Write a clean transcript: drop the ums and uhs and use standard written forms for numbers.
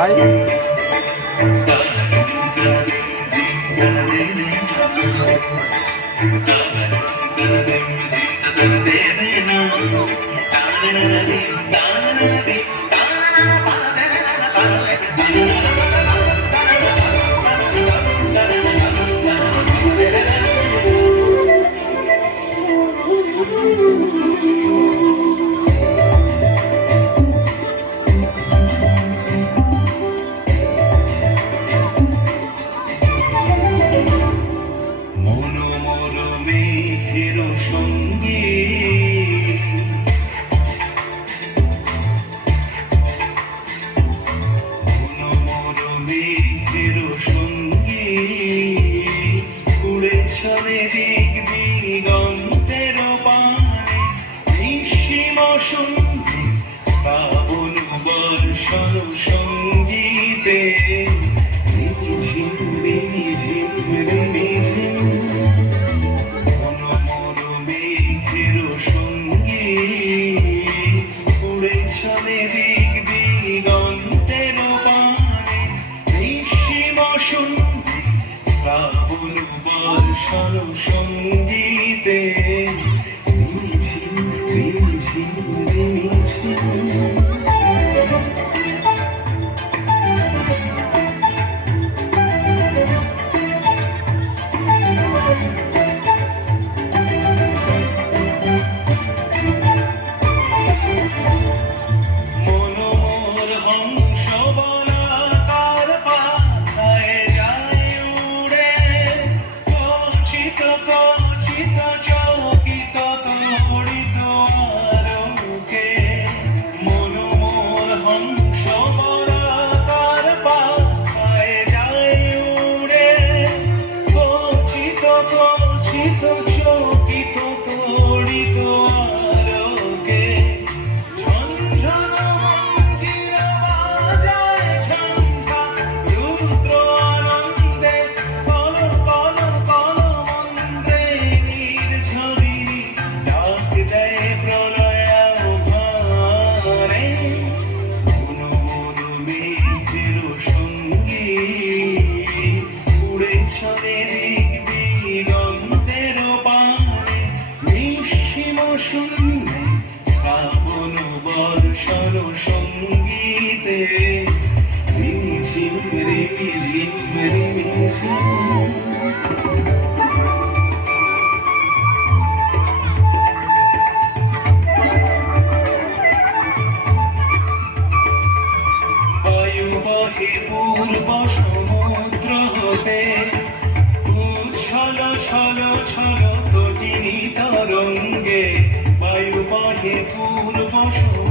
ভাই দিক দিগন্তের পানে নিঃসীম সন্ধি শ্রাবণ বর্ষণ সঙ্গীতে রিমিঝিম রিমিঝিম রিমিঝিম মনোমর মেঘের সঙ্গী উড়ে চলে দিক দিগন্তের পানে নিঃসীম সন্ধি শ্রাবণ বর্ষণ সঙ্গীতে রিমিঝিম রিমিঝিম রিমিঝিম মনোমর হংস বলাকার পাথায় যায় উড়ে কচিত কচিত চকিত তড়িত আলোকে মনোমর হংস বলাকার পাথায় যায় উড়ে কচিত কচিত চকিত তড়িত আলোকে ঝনঝন মঞ্জির বাজায় ঝঙ্কা রুদ্র আনন্দে কল কল কল মন্দ্রে নির্ঝরিণী ডাক দেয় প্রলয়াভারে মনোমর মেঘের সঙ্গী উড়ে চলে দিক দিগন্তের পানে নিঃসীম শূন্যে শ্রাবণ বর্ষণ সঙ্গীতে রিমিঝিম রিমিঝিম রিমিঝিম বায়ু বহে পূর্ব সমুদ্র হতে উচ্ছল ছল ছল তটিনী তরঙ্গে বায়ু বহে পূর্ব সমুদ্র